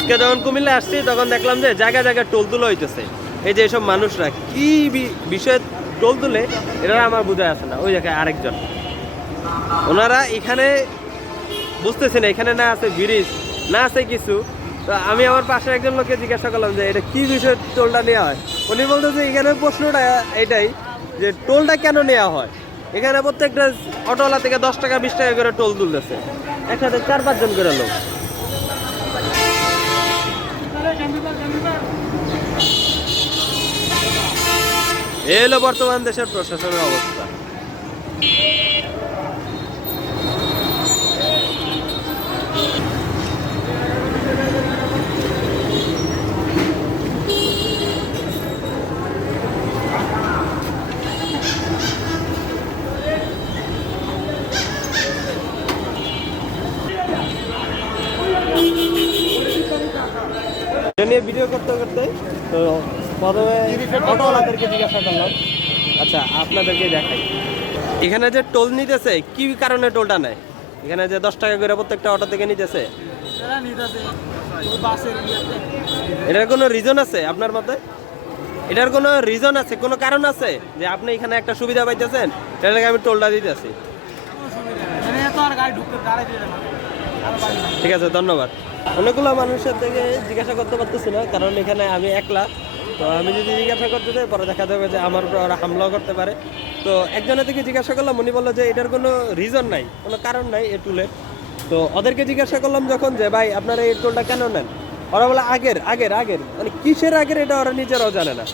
আজকে যখন কুমিল্লা আসছি তখন দেখলাম যে জায়গায় জায়গায় টোল তুলো হইতেছে। এই যে এইসব মানুষরা কি বিষয়ে টোল তুলে এটা আমার বোঝায় আসে না। ওই জায়গায় আরেকজন, ওনারা এখানে বুঝতেছে না এখানে না আছে ব্রিজ, না আছে কিছু। তো আমি আমার পাশে একজন লোককে জিজ্ঞাসা করলাম যে এটা কি বিষয়ে টোলটা নেওয়া হয়। উনি বলতেছে এখানে প্রশ্নটা এটাই যে টোলটা কেন নেওয়া হয়। এখানে প্রত্যেকটা অটোওয়ালা থেকে 10 টাকা 20 টাকা করে টোল তুলতেছে, একসাথে 4-5 জন করে লোক। এই হলো বর্তমান দেশের প্রশাসনের অবস্থা। এটা নিয়ে ভিডিও করতে করতে তো প্রথমে অটোওয়ালাদেরকে জিজ্ঞাসা করলাম, আচ্ছা আপনাদেরকে দেখাই এখানে যে টোল নিতেছে কি কারণে টোলটা নেয়। এখানে যে 10 টাকা করে প্রত্যেকটা অটো থেকে নিতেছে, এটার কোনো রিজন আছে আপনার মতে? এটার কোনো রিজন আছে, কোনো কারণ আছে যে আপনি এখানে একটা সুবিধা পাইতেছেন এটার লাগে আমি টোলটা দিতেছি? ঠিক আছে, ধন্যবাদ। অনেকগুলো মানুষের থেকে জিজ্ঞাসা করতে পারতেছি না, কারণ এখানে আমি একলা। তো আমি যদি জিজ্ঞাসা করতে যাই পরে দেখা যাবে যে আমার উপর ওরা হামলাও করতে পারে। তো একজনের থেকে জিজ্ঞাসা করলাম, উনি বললো যে এটার কোনো রিজন নাই, কোনো কারণ নাই এই টুলের। তো ওদেরকে জিজ্ঞাসা করলাম যখন যে ভাই আপনারা এই টোলটা কেন নেন, ওরা বলে আগের আগের আগের, মানে কিসের আগের এটা ওরা নিজেরাও জানে না।